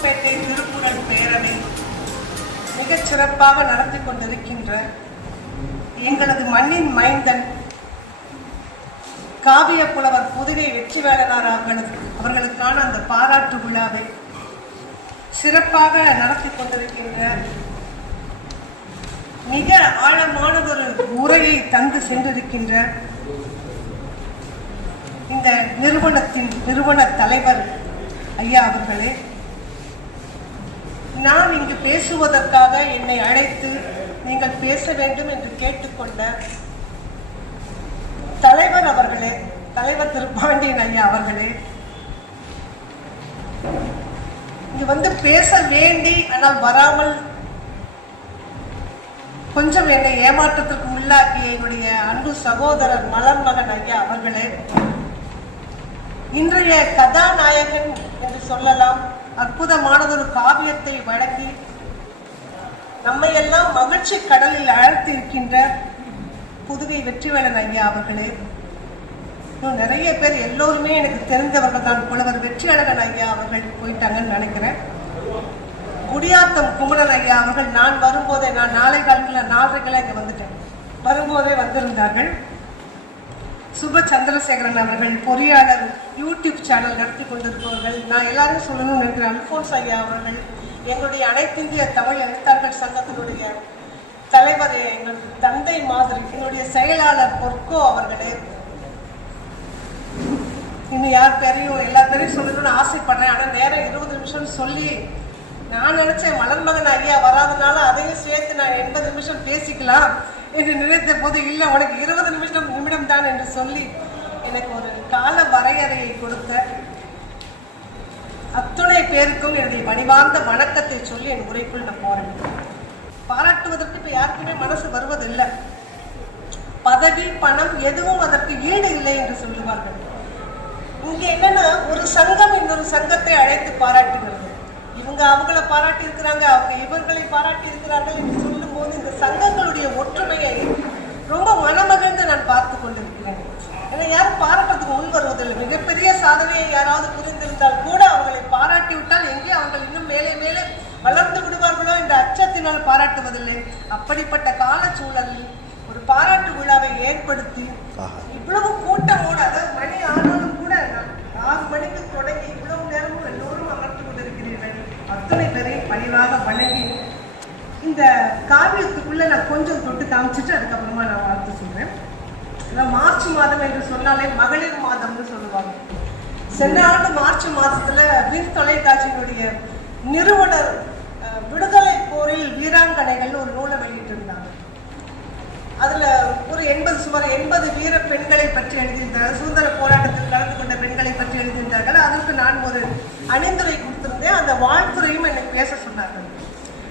குருப்பேட்டை திருக்குறள் பேரவை மிகச் சிறப்பாக நடத்தி கொண்டிருக்கின்ற எங்களது மண்ணின் மைந்தன் காவிய புலவர் புதுவை வெற்றிவேலனார் அவர்களுக்கான அந்த பாராட்டு விழாவை சிறப்பாக நடத்தி கொண்டிருக்கின்ற மிக ஆழமானதொரு உரையை தந்து சென்றிருக்கின்ற இந்த நிறுவன தலைவர் ஐயா அவர்களே, நான் இங்கு பேசுவதற்காக என்னை அழைத்து நீங்கள் பேச வேண்டும் என்று கேட்டுக்கொண்ட தலைவர் அவர்களே, தலைவர் திரு பாண்டியன் ஐயா அவர்களே, இங்கு வந்து பேச வேண்டி ஆனால் வராமல் கொஞ்சம் என்னை ஏமாற்றத்திற்கு உள்ளாக்கிய என்னுடைய அன்பு சகோதரர் மலர்மகன் ஐயா அவர்களே, இன்றைய கதாநாயகன் என்று சொல்லலாம், அற்புதமானதொரு காவியத்தை வழங்கி நம்மை எல்லாம் மகிழ்ச்சி கடலில் ஆழ்த்தி இருக்கின்ற புதுவை வெற்றிவேலன் ஐயா அவர்களே, இன்னும் நிறைய பேர் எல்லோருமே எனக்கு தெரிந்தவர்கள் தான். புலவர் வெற்றியழகன் ஐயா அவர்கள் போயிட்டாங்கன்னு நினைக்கிறேன். குடியாத்தம் குமரன் ஐயா அவர்கள் நான் வரும்போதே, நான் நாளை காலத்தில் 4:30 இங்கே வந்துட்டேன், வரும்போதே வந்திருந்தார்கள். சுப சந்திரசேகரன் அவர்கள் பொறியாளர், யூடியூப் சேனல் நடத்தி கொண்டிருப்பவர்கள், நான் எல்லாரும் சொல்லணும்னு நினைக்கிறேன். அல்போன்ஸ் ஐயா அவர்கள், எங்களுடைய அனைத்திந்திய தமிழ் எழுத்தாளர்கள் சங்கத்தினுடைய தலைவர், எங்கள் தந்தை மாதிரி, என்னுடைய செயலாளர் பொற்கோ அவர்களே, இன்னும் யார் பேரையும் எல்லா பேரையும் சொல்லணும்னு ஆசைப்படுறேன். ஆனால் நேரம் 20 நிமிஷம் சொல்லி நான் நினைச்சேன் மலர்மகன் ஐயா வராதனால அதையும் சேர்த்து நான் 80 நிமிஷம் பேசிக்கலாம் என்று நினைத்த போது, இல்லை உனக்கு 20 நிமிடம் தான் என்று சொல்லி எனக்கு ஒரு கால வரையறையை கொடுத்த அத்துணை பேருக்கும் என்னுடைய பணிவார்ந்த வணக்கத்தை சொல்லி என் உரைக்குள் நான் போறேன். பாராட்டுவதற்கு இப்ப யாருக்குமே மனசு வருவதில்லை. பதவி பணம் எதுவும் அதற்கு ஈடு இல்லை என்று சொல்லுவார்கள். இங்க என்னன்னா, ஒரு சங்கம் இன்னொரு சங்கத்தை அழைத்து பாராட்டுகிறது. இவங்க அவங்கள பாராட்டி இருக்கிறாங்க, அவங்க இவர்களை பாராட்டி இருக்கிறார்கள் என்று சொல்லும் போது இந்த சங்கங்களுடைய ஒற்றுமையை ரொம்ப மனமகிழ்ந்து நான் பார்த்து கொண்டிருக்கிறேன். ஏன்னா யாரும் பாராட்டுறதுக்கு முன் வருவதில்லை. மிகப்பெரிய சாதனையை யாராவது புரிந்திருந்தால் கூட அவங்களை பாராட்டி விட்டால் எங்கே அவர்கள் இன்னும் மேலே மேலே வளர்ந்து விடுவார்களோ என்ற அச்சத்தினால் பாராட்டுவதில்லை. அப்படிப்பட்ட கால சூழலில் ஒரு பாராட்டு விழாவை ஏற்படுத்தி இவ்வளவு கூட்டமோடு, அதாவது மணி ஆனாலும் கூட 6 மணிக்கு தொடங்கி இவ்வளவு நேரமும் எல்லோரும் அமர்ந்து கொண்டிருக்கிறீர்கள். அத்தனை பேரையும் பணிவாக வழங்கி இந்த காவியத்துக்குள்ள நான் கொஞ்சம் தொட்டு காமிச்சிட்டு அதுக்கப்புறமா நான் வாழ்த்து சொல்றேன். மார்ச் மாதம் என்று சொன்னாலே மகளிர் மாதம்னு சொல்லுவாங்க. சென்ற ஆண்டு மார்ச் மாதத்துல வின் தொலைக்காட்சியினுடைய நிறுவனர் விடுதலை போரில் வீராங்கனைகள் ஒரு நூலை வெளியிட்டிருந்தாங்க. அதுல ஒரு சுமார் 80 வீர பெண்களை பற்றி எழுதியிருந்தார்கள். சுதந்திர போராட்டத்தில் கலந்து கொண்ட பெண்களை பற்றி எழுதியிருந்தார்கள். அதற்கு நான் ஒரு அணிந்துரை கொடுத்திருந்தேன். அந்த வாழ்த்துறையும் என்னை பேச சொன்னார்கள்.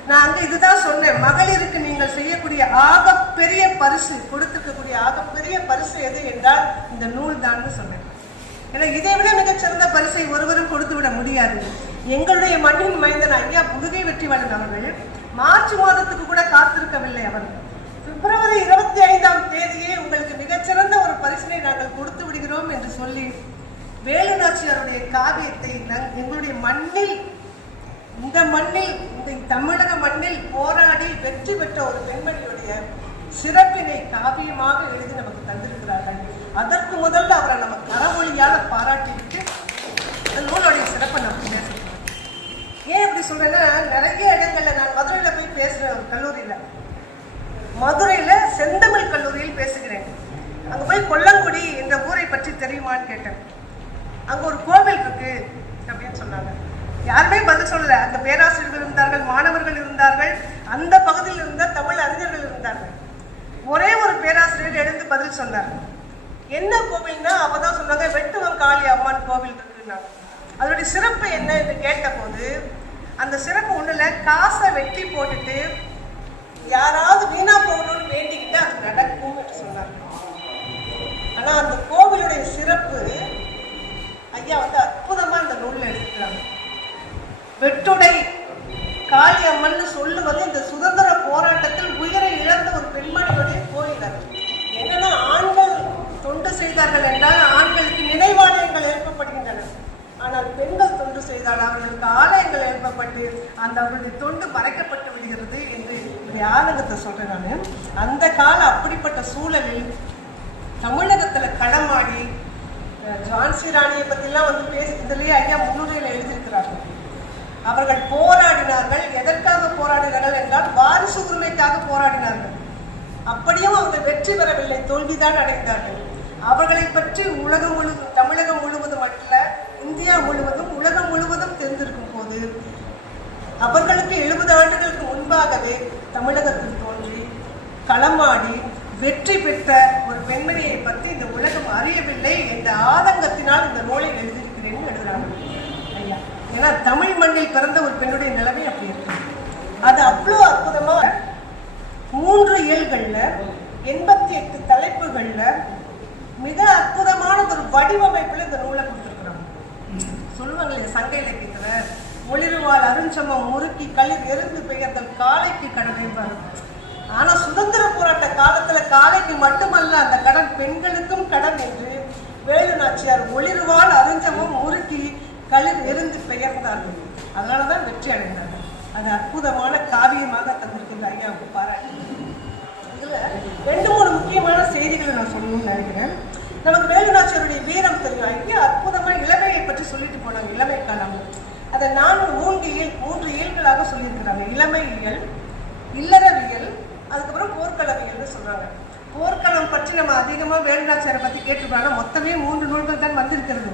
நான் அங்க இதுதான் சொன்னேன், மகளிருக்கு நீங்கள் செய்யக்கூடிய ஆகப்பெரிய பரிசு, கொடுத்திருக்கக்கூடிய ஆகப்பெரிய பரிசு எது என்றால் இந்த நூல் தான் சொன்னேன். ஏன்னா இதை விட மிகச்சிறந்த பரிசை ஒருவரும் கொடுத்து விட முடியாது. எங்களுடைய மண்ணின் மைந்தன் ஐயா புதுவை வெற்றிவேலன் அவர்கள் மார்ச் மாதத்துக்கு கூட காத்திருக்கவில்லை. அவர்கள் பிப்ரவரி 25ஆம் தேதியே உங்களுக்கு மிகச்சிறந்த ஒரு பரிசினை நாங்கள் கொடுத்து விடுகிறோம் என்று சொல்லி வேலுநாச்சியாருடைய காவியத்தை எங்களுடைய மண்ணில், இந்த மண்ணில், இந்த தமிழக மண்ணில் போராடி வெற்றி பெற்ற ஒரு பெண்மணியுடைய சிறப்பினை காவியமாக எழுதி நமக்கு தந்திருக்கிறார்கள். அதற்கு முதல்ல அவரை நம்ம கரமொழியால பாராட்டிவிட்டு அந்த நூலுடைய சிறப்பை நம்ம பேசுகிறோம். ஏன் அப்படி சொல்றேன்னா, நிறைய இடங்கள்ல நான் மதுரையில போய் பேசுறேன். ஒரு கல்லூரியில, மதுரையில செந்தமிழ் கல்லூரியில் பேசுகிறேன். அங்க போய் கொல்லங்குடி என்ற ஊரை பற்றி தெரியுமான்னு கேட்டேன். அங்க ஒரு கோவில் இருக்கு அப்படின்னு சொன்னாங்க. யாருமே பதில் சொல்லல. அந்த பேராசிரியர்கள் இருந்தார்கள், மாணவர்கள் இருந்தார்கள், அந்த பகுதியில் இருந்த தமிழ் அறிஞர்கள் இருந்தார்கள். ஒரே ஒரு பேராசிரியர் எழுந்து பதில் சொன்னார். என்ன கோவில்னா அப்பதான் சொன்னாங்க, வெட்டுவன் காளி அம்மன் கோவில் இருக்குன்னாங்க. அதனுடைய சிறப்பு என்ன என்று கேட்ட போது, அந்த சிறப்பு ஒண்ணுல காசை வெட்டி போட்டுட்டு யாராவது வீணா போகணும்னு வேண்டிக்கிட்டு அது நடக்கும் என்று சொன்னார். ஆனா அந்த கோவிலுடைய சிறப்பு ஐயா வந்து அற்புதமா இந்த நூல்ல எடுத்துக்கிறாங்க. வெட்டுடை காளி அம்மன் சொல்லுவது இந்த சுதந்திர போராட்டத்தில் உயிரை இழந்த ஒரு பெண்மணியுடைய கோயில். என்னன்னா, ஆண்கள் தொண்டு செய்தார்கள் என்றால் ஆண்களுக்கு நினைவாலயங்கள் ஏற்படுகின்றன. ஆனால் பெண்கள் தொண்டு தொண்டு செய்தால் அவர்களுக்கு ஆலயங்கள் எழுப்பப்பட்டு அந்த அவர்களுடைய தொண்டு மறைக்கப்பட்டு விடுகிறது என்று ஆதங்கத்தை சொல்றேன் நான். அந்த கால அப்படிப்பட்ட சூழலில் தமிழகத்துல களமாடி ஜான்சி ராணியை பத்திலாம் வந்து பேசி இதுலயே ஐயா முன்னுரையில் எழுதியிருக்கிறார்கள். அவர்கள் போராடினார்கள். எதற்காக போராடினார்கள் என்றால் வாரிசு உரிமைக்காக போராடினார்கள். அப்படியும் அவர்கள் வெற்றி பெறவில்லை, தோல்விதான் அடைந்தார்கள். அவர்களை பற்றி உலகம் முழுவதும், தமிழகம் முழுவதும் அல்ல, இந்தியா முழுவதும், உலகம் முழுவதும் தெரிந்திருக்கும் போது அவர்களுக்கு 70 ஆண்டுகளுக்கு முன்பாகவே தமிழகத்தில் தோன்றி களமாடி வெற்றி பெற்ற ஒரு பெண்மணியை பற்றி இந்த உலகம் அறியவில்லை என்ற ஆதங்கத்தினால் இந்த நூலை எழுதியிருக்கிறேன்னு எழுதுறாங்க ஐயா. ஏன்னா தமிழ் மண்ணில் பிறந்த ஒரு பெண்ணுடைய நிலைமை அப்படி இருக்கு. அது அவ்வளோ அற்புதமா 3 இயல்கள்ல 88 தலைப்புகள்ல மிக அற்புதமான ஒரு வடிவமைப்புல இந்த நூலை கொடுத்திருக்கிறாங்க. சொல்லுவாங்க சங்க இலக்கியத்துல ஒளிர்வாள் அருஞ்சமம் முறுக்கி களிர் எருந்து பெயர்தல் காலைக்கு கடமைப்பாரு. ஆனா சுதந்திர போராட்ட காலத்துல காலைக்கு மட்டுமல்ல அந்த கடன் பெண்களுக்கும் கடன் என்று வேலு நாச்சியார் ஒளிர்வாள் அருஞ்சமம் முறுக்கி களிர் எருந்து பெயர்ந்தார்கள். அதனாலதான் வெற்றி அடைந்தார்கள். அது அற்புதமான காவியமாக தந்திருக்கின்ற ஐயாவுக்கு பாராட்டு. இதுல 2-3 முக்கியமான செய்திகளை நான் சொல்லணும்னு நினைக்கிறேன். நமக்கு வேலு நாச்சியாருடைய வீரம் தெரியும். ஐயா அற்புதமா இளமையை பற்றி சொல்லிட்டு போனாங்க. இளமை காலம் அதை 3 இயல்களாக சொல்லியிருக்கிறாங்க. இளமை இயல், இல்லறவியல், அதுக்கப்புறம் போர்க்களவியல்னு சொல்றாங்க. போர்க்களம் பற்றி நம்ம அதிகமா வேலு நாச்சியாரை பத்தி கேட்டுருப்பாங்க. மொத்தமே 3 நூல்கள் தான் வந்திருக்கிறது.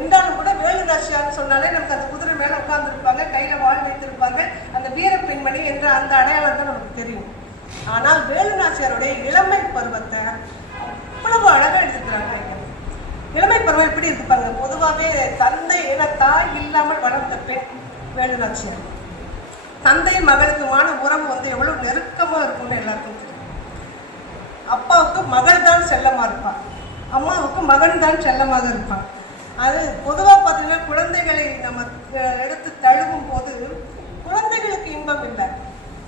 என்றாலும் கூட வேலு நாச்சியார்னு சொன்னாலே நமக்கு அந்த குதிரை மேல உட்கார்ந்துருப்பாங்க, கையில வாழ் வைத்திருப்பாங்க, அந்த வீர பெண்மணி என்ற அந்த அடையாளம் தான் நமக்கு தெரியும். ஆனால் வேலு நாச்சியாருடைய இளமை பருவத்தை அவ்வளவு அழகா எடுத்துக்கிறாங்க. இளமை பருவம் எப்படி இருப்பாங்க? பொதுவாகவே தந்தை தாய் இல்லாமல் வளர்ந்த பெண் வேலு நாச்சியார். தந்தை மகளுக்குமான உறவு வந்து எவ்வளவு நெருக்கமா இருக்கும்னு எல்லாருக்கும் தெரியும். அப்பாவுக்கு மகள் தான் செல்லமா இருப்பான், அம்மாவுக்கு மகன் தான் செல்லமாக இருப்பான். அது பொதுவாக பார்த்தீங்கன்னா குழந்தைகளை நம்ம எடுத்து தழுவும் போது குழந்தைகளுக்கு இன்பம் இல்லை.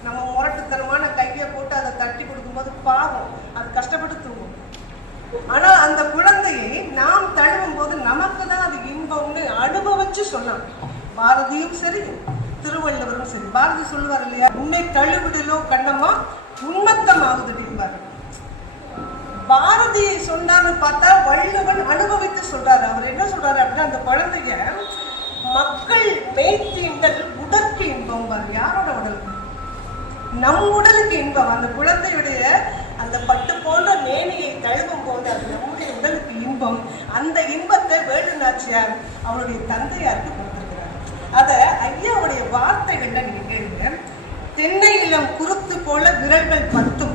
நம்ம முரட்டுத்தனமான கையை போட்டு அதை தட்டி கொடுக்கும்போது பாவம், அது கஷ்டப்பட்டு தூங்கும். ஆனா அந்த குழந்தையை நாம் தழுவும் போது நமக்கு தான் அது இன்பம்னு அனுபவிச்சு சொல்லலாம். பாரதியும் சரி, திருவள்ளுவரும் சரி. பாரதி சொல்லுவார் இல்லையா, உன்னை தழுவிடலோ கண்ணம்மா உண்மத்தம் ஆகுதுப்பாரு. பாரதி சொன்னான்னு பார்த்தா வள்ளுவன் அனுபவித்து சொல்றாரு. அவர் என்ன சொல்றாரு அப்படின்னா, அந்த குழந்தைய மக்கள் மேய்த்தீண்டல் உடற்கு இன்பம் பாரு. யாரோட உடலுக்கு? நம் உடலுக்கு இன்பம். அந்த குழந்தையுடைய அந்த பட்டு போன்ற மேனியை தழுவும் போது அது நம்முடைய உடலுக்கு இன்பம். அந்த இன்பத்தை வேலு நாச்சியார் அவருடைய தந்தையாருக்கு கொடுத்திருக்கிறார். அத ஐயாவுடைய வார்த்தைகள்ல நீங்க கேளுங்க. தென்னை இளம் குருத்து போல விரல்கள் பத்தும்.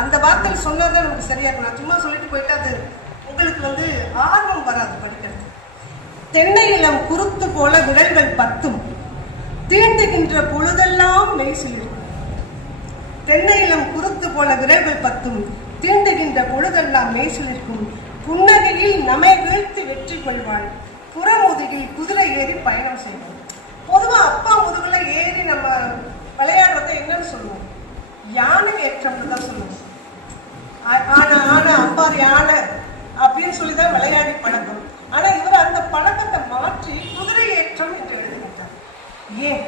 அந்த வார்த்தையில் சொன்னதான் நமக்கு சரியா இருக்கும். நான் சும்மா சொல்லிட்டு போயிட்டு அது உங்களுக்கு வந்து ஆர்வம் வராது படிக்கிறது. தென்னை இளம் குருத்து போல விரல்கள் பத்தும், தீண்டுகின்ற பொழுதெல்லாம் மெய் சிலிர்க்கும். தென்னை இளம் குருத்து போல விரல்கள் பத்தும், தீண்டுகின்ற பொழுதெல்லாம் மெய் சிலிர்க்கும். புன்னகையில் நம்மை வீழ்த்தி வெற்றி கொள்வாள், புறமுதுகில் குதிரை ஏறி பயணம் செய்வோம். பொதுவா அப்பா முதுகுல ஏறி நம்ம விளையாடுறத என்னன்னு சொல்லுவோம்? யானை ஏற்றம்னு தான் சொல்லுவோம். ஆனா அம்பார் யானை அப்படின்னு சொல்லிதான் விளையாடி பழக்கம். ஆனா இவர் அந்த பழக்கத்தை மாற்றி குதிரை ஏற்றம் என்று எழுதிவிட்டார். ஏன்?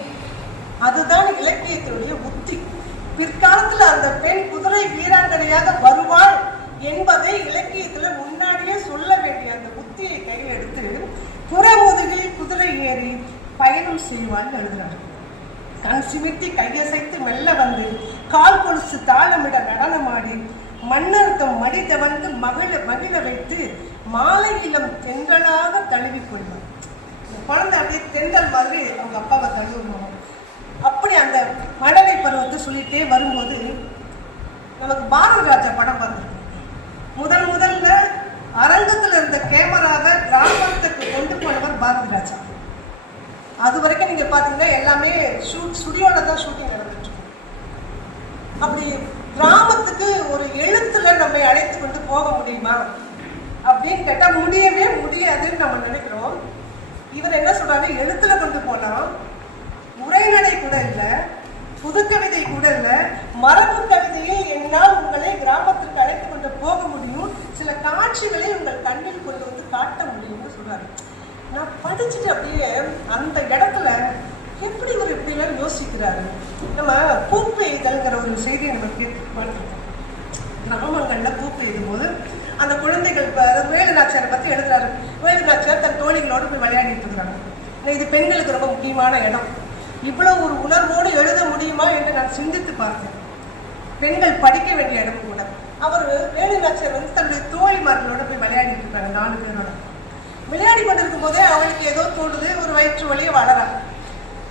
அதுதான் இலக்கியத்தினுடைய உத்தி. பிற்காலத்துல அந்த பெண் குதிரை வீராங்கனையாக வருவாள் என்பதை இலக்கியத்துல முன்னாடியே சொல்ல வேண்டிய அந்த உத்தியை கையில் எடுத்து புறமுதுகில் குதிரை ஏறி பயணம் செய்வாள் எழுதுறாரு. கண் சிமிட்டி கையசைத்து மெல்ல வந்து கால் கொலுசு தாளமிட நடனமாடி மன்னர்த்தம் மடித வந்து மகிழ வைத்து மாலை இளம் தென்றலாக தழுவி கொள்வார். குழந்தை அப்படியே தென்றல் மாதிரி அவங்க அப்பாவை தழுவுவாங்க. அப்படி அந்த மழலை பருவத்தை சொல்லிட்டே வரும்போது நமக்கு பாரதி ராஜா படம் பார்த்துருக்கோம். முதல்ல அரங்கத்துல இருந்த கேமராவை கிராமத்துக்கு கொண்டு போனவர் பாரதி ராஜா. அது வரைக்கும் நீங்க பாத்தீங்கன்னா எல்லாமே ஸ்டுடியோல தான் ஷூட்டிங் நடந்துட்டு இருக்கும். அப்படி கிராமத்துக்கு ஒரு எழுத்துல நம்ம அழைத்து கொண்டு போக முடியுமா அப்படின்னு கேட்டா முடியவே முடியாதுன்னு நம்ம நினைக்கிறோம். இவர் என்ன சொல்றாரு, எழுத்துல கொண்டு போனா உரைநடை கூட இல்லை, புது கவிதை கூட இல்லை, மரபு கவிதையை என்னால் உங்களை கிராமத்திற்கு அழைத்து கொண்டு போக முடியும், சில காட்சிகளை உங்கள் கண்ணில் கொண்டு வந்து காட்ட முடியும்னு சொல்றாரு. நான் படிச்சுட்டு அப்படியே அந்த இடத்துல எப்படி ஒரு இப்படிலாம் யோசிக்கிறாரு. நம்ம பூ பெய்தல்ங்கிற ஒரு செய்தியை நம்ம கேட்டுருக்கோம். கிராமங்கள்ல பூ பெய்யும் போது அந்த குழந்தைகள் வேலுநாச்சியாரை பத்தி எழுதுறாரு. வேலுநாச்சியார் தன் தோழிகளோடு போய் விளையாடிட்டு இருக்கிறாங்க. இது பெண்களுக்கு ரொம்ப முக்கியமான இடம். இவ்வளவு ஒரு உணர்வோடு எழுத முடியுமா என்று நான் சிந்தித்து பார்த்தேன். பெண்கள் படிக்க வேண்டிய இடம் கூட. அவர் வேலுநாச்சியார் தன்னுடைய தோழிமார்களோட போய் விளையாடிட்டு இருக்காங்க. 4 பேரோட விளையாடி கொண்டிருக்கும் போதே அவளுக்கு ஏதோ தோணுது, ஒரு வயிற்று வழியை வளரான்.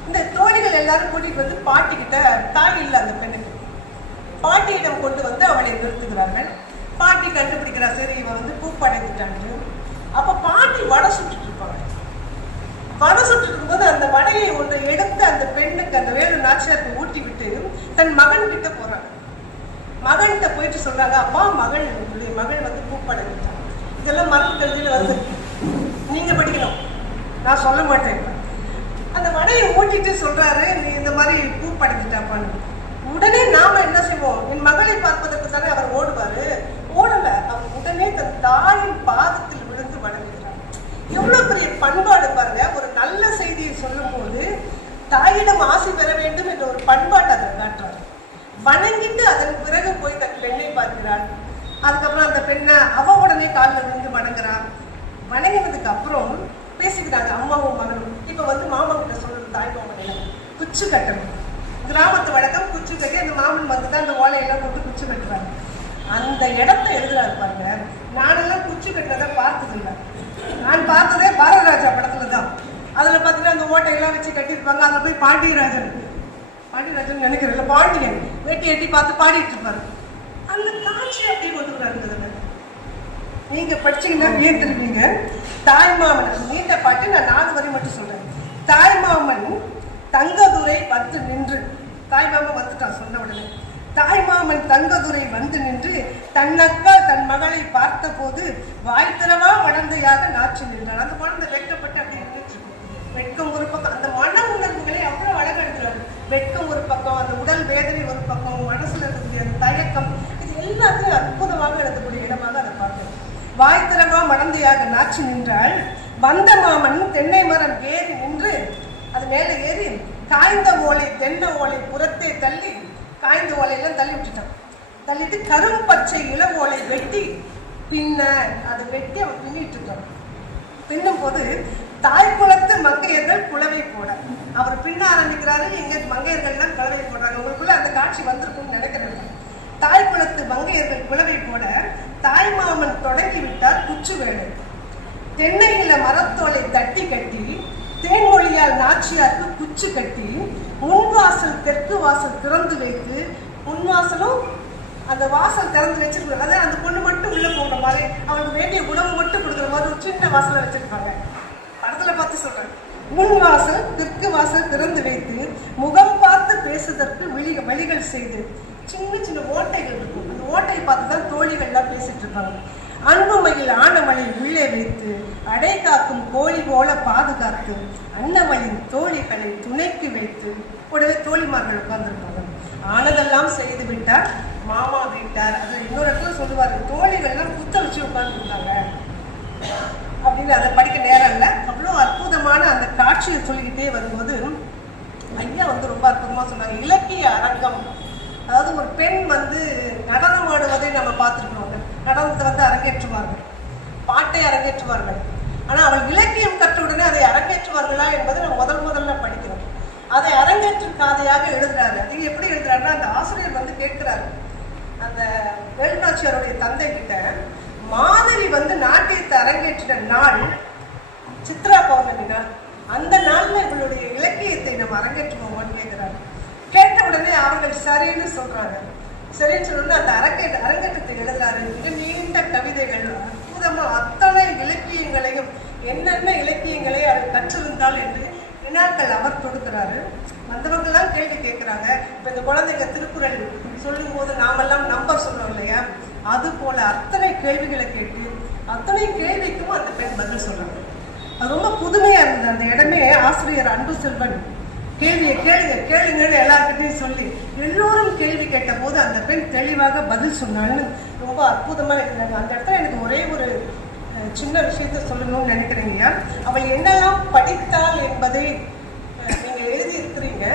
இந்த தோழிகள் எல்லாரும் கூட்டிட்டு வந்து பாட்டிக்கிட்ட, தாய் இல்லை அந்த பெண்ணுக்கு, பாட்டியிடம் கொண்டு வந்து அவளை நிறுத்துகிறார்கள். பாட்டி கண்டுபிடிக்கிறா, சரி இவன் பூப்படைந்துட்டான்னு. அப்ப பாட்டி வடை சுட்டுட்டு இருப்பாங்க. வடை சுட்டு இருக்கும்போது அந்த வடையை ஒன்றை எடுத்து அந்த பெண்ணுக்கு, அந்த வேலு நாச்சியாருக்கு ஊட்டி விட்டு தன் மகன் கிட்ட போறாங்க. மகன்கிட்ட போயிட்டு சொல்றாங்க, அப்பா மகள் பூப்படைந்துட்டான். இதெல்லாம் மரபு கல்வியில வருது, நீங்க படிக்கணும், நான் சொல்ல மாட்டேன். அந்த வடையை ஊட்டிட்டு சொல்றாரு, நீ இந்த மாதிரி பூப்படைந்துட்டாப்பான்னு. உடனே நாம என்ன செய்வோம், என் மகளை பார்ப்பதற்கு தானே அவர் ஓடுவாரு. ஓடல, அவர் உடனே தன் தாயின் பாதத்தில் விழுந்து வணங்குகிறார். எவ்வளவு பெரிய பண்பாடு பாருங்க. ஒரு நல்ல செய்தியை சொல்லும் போது தாயிடம் ஆசை பெற வேண்டும் என்ற ஒரு பண்பாட்டை அதை காட்டுறாரு. வணங்கிட்டு அதன் பிறகு போய் தன் பெண்ணை பார்க்கிறாள். அதுக்கப்புறம் அந்த பெண்ணை அவ உடனே காலில் விழுந்து வணங்குறான். வணங்கினதுக்கு அப்புறம் பேசிக்கிறாங்க அம்மாவும் மகனும். இப்ப மாமன் கிட்ட சொல்றது, தாய் மாமன் குச்சு கட்டணும். கிராமத்து வழக்கம் குச்சு கட்டி அந்த மாமன் வந்துதான் அந்த ஓலையெல்லாம் போட்டு குச்சு கட்டுறாங்க. அந்த இடத்த எழுதுறாரு பாருங்க. நானெல்லாம் குச்சு கட்டுறத பார்த்ததில்லை. நான் பார்த்ததே பாரதராஜா படத்துலதான். அதுல பாத்தீங்கன்னா அந்த ஓட்டையெல்லாம் வச்சு கட்டியிருப்பாங்க. அதுல போய் பாண்டியராஜன் நினைக்கிறேன், பாண்டியன் வேட்டி எட்டி பார்த்து பாடிட்டு இருப்பாரு. அந்த காட்சி அப்படி கொண்டு வராங்க. நீங்க படிச்சீங்கன்னா ஏற்றிருப்பீங்க. தாய்மாமன் நீண்ட பாட்டு, நான் 4 வரி மட்டும் சொல்றேன். தாய்மாமன் தங்கதுரை வந்து நின்று, தாய்மாமன் வந்துட்டான் சொன்ன உடனே, தாய்மாமன் தங்கதுரை வந்து நின்று தன்னக்கா தன் மகளை பார்த்த போது வாய்த்திரவா வளர்ந்தையாக நாச்சு நின்றான். அந்த குழந்தை வெட்கப்பட்டு அப்படி இருந்துச்சு. வெட்கம் ஒரு பக்கம், அந்த மன உணர்வுகளை அவ்வளவு அழகெடுக்கிறாரு. வெட்கம் ஒரு பக்கம், அந்த உடல் வேதனை ஒரு பக்கம், மனசுல இருக்கக்கூடிய அந்த தயக்கம், இது எல்லாத்தையும் அற்புதமாக எழுதக்கூடிய இடமாக அதை பார்க்கிறோம். வாய்த்திரவா மடந்தையாக நாச்சு நின்றாள். வந்த மாமன் தென்னை மரம் ஏறி நின்று, அது மேலே ஏறி காய்ந்த ஓலை தென்னை ஓலை புறத்தே தள்ளி, காய்ந்த ஓலையெல்லாம் தள்ளி விட்டுட்டான். தள்ளிட்டு கரும் பச்சை இள ஓலை வெட்டி பின்ன, அதை வெட்டி அவன் பின்னிட்டு இருக்கான். பின்னும் போது தாய் குலத்து மங்கையர்கள் குலவை போட, அவர் பின்ன ஆரம்பிக்கிறாரு. எங்க மங்கையர்கள் எல்லாம் குலவை போடுறாங்க. உங்களுக்குள்ள அந்த காட்சி வந்திருக்கும்னு நினைக்கிறேன். தாய் குலத்து மங்கையர்கள் குலவை போட தாய்மாமன் தொடங்கி விட்டார் குச்சு வேலை. தென்னையில மரத்தோலை தட்டி கட்டி தேன்மொழியால் நாச்சியாருக்கு குச்சு கட்டி முன்வாசல் தெற்கு வாசல் திறந்து வைத்து, முன்வாசலும் அந்த வாசல் திறந்து வச்சிருக்காங்க. அதாவது அந்த பொண்ணு மட்டும் உள்ள போகிற மாதிரி, அவனுக்கு வேண்டிய உணவு மட்டும் கொடுக்குற மாதிரி ஒரு சின்ன வாசலை வச்சிருக்காங்க. படத்துல பார்த்து சொல்றேன். முன்வாசல் தெற்கு வாசல் திறந்து வைத்து முகம் பார்த்து பேசுவதற்கு வழிகள் செய்து, சின்ன சின்ன ஓட்டைகள் இருக்கும். அந்த ஓட்டையை பார்த்து தான் தோழிகள்லாம் பேசிட்டு இருப்பாங்க. அன்புமையில் ஆனமலை உள்ளே வைத்து அடை காக்கும் கோழி போல பாதுகாத்து அன்னமலின் தோழிகளை துணைக்கு வைத்து, கூடவே தோழிமார்கள் உட்கார்ந்துருப்பாங்க. ஆனதெல்லாம் செய்து விட்டார் மாமா வீட்டார். அது இன்னொரு இடத்துல சொல்லுவாரு, தோழிகள்லாம் குத்த வச்சு உட்கார்ந்துருந்தாங்க அப்படின்னு. அதை படிக்க நேரம் இல்லை. அவ்வளோ அற்புதமான அந்த காட்சியை சொல்லிக்கிட்டே வரும்போது ஐயா ரொம்ப அற்புதமா சொன்னாங்க. இலக்கிய அரங்கம், அதாவது ஒரு பெண் நடனம் ஆடுவதை நம்ம பார்த்துருக்கோம். நடனத்தை அரங்கேற்றுவார்கள், பாட்டை அரங்கேற்றுவார்கள். ஆனா அவள் இலக்கியம் கற்ற உடனே அதை அரங்கேற்றுவார்களா என்பதை நம்ம முதல்ல படிக்கிறோம். அதை அரங்கேற்றும் காதையாக எழுதுறாரு. அது எப்படி எழுதுறாருன்னா, அந்த ஆசிரியர் கேட்கிறாரு அந்த வேலுநாச்சியாருடைய தந்தை கிட்ட, மாதிரி நாட்டியத்தை அரங்கேற்றின நாள் சித்ரா பௌர்ணமி நாள், அந்த நாள்ல இவளுடைய இலக்கியத்தை நம்ம அரங்கேற்றுவோம்னு கேட்கிறாரு. கேட்ட உடனே அவர்கள் சரின்னு சொல்றாங்க. சரின்னு சொல்லணும்னு அந்த அரங்கேற்றத்தை எழுதுறாரு. மிக நீண்ட கவிதைகள், அற்புதமா அத்தனை இலக்கியங்களையும், என்னென்ன இலக்கியங்களை அவர் கற்றிருந்தால் என்று வினாக்கள் அவர் கொடுக்கிறாரு. மற்றவங்கெல்லாம் கேள்வி கேட்கிறாங்க. இப்ப இந்த குழந்தைங்க திருக்குறள் சொல்லும் போது நாமெல்லாம் நம்பர் சொல்றோம் இல்லையா, அது போல அத்தனை கேள்விகளை கேட்டு அத்தனை கேள்விக்கும் அந்த பெண் பதில் சொல்றாங்க. அது ரொம்ப புதுமையா இருந்தது. அந்த இடமே ஆசிரியர் அன்பு செல்வன் கேள்வியை கேளுங்கன்னு எல்லாருக்கிட்டையும் சொல்லி எல்லோரும் கேள்வி கேட்ட போது அந்த பெண் தெளிவாக பதில் சொன்னான்னு ரொம்ப அற்புதமா இருந்தாங்க. அந்த இடத்துல எனக்கு ஒரே ஒரு சின்ன விஷயத்த சொல்லணும்னு நினைக்கிறீங்க. அவள் என்னெல்லாம் படித்தாள் என்பதை நீங்கள் எழுதியிருக்கிறீங்க.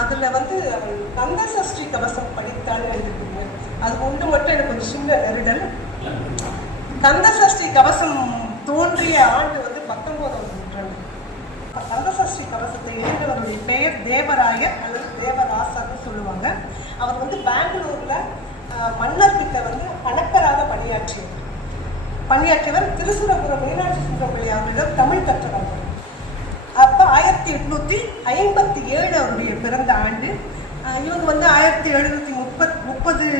அதில் வந்து அவள் கந்த சஷ்டி கவசம் படித்தாள்னு எழுதிருக்கீங்க. அது ஒன்று மட்டும் எனக்கு ஒரு சின்ன நெருடல். கந்த சஷ்டி கவசம் தோன்றிய ஆண்டு வந்து 19ஆம் நூற்றாண்டு. கந்த சஷ்டி கவசத்தை எழுதினவருடைய பெயர் தேவராயர் அல்லது தேவராசர்னு சொல்லுவாங்க. அவர் வந்து பெங்களூர்ல மன்னர்கிட்ட வந்து கணக்கராக பணியாற்றியவர். திருசுரபுரம் மீனாட்சி சுந்தரம்பிள்ளை அவர்களிடம் தமிழ் கற்றவர். அப்போ 1857 அவருடைய பிறந்த ஆண்டு. இவங்க வந்து 1730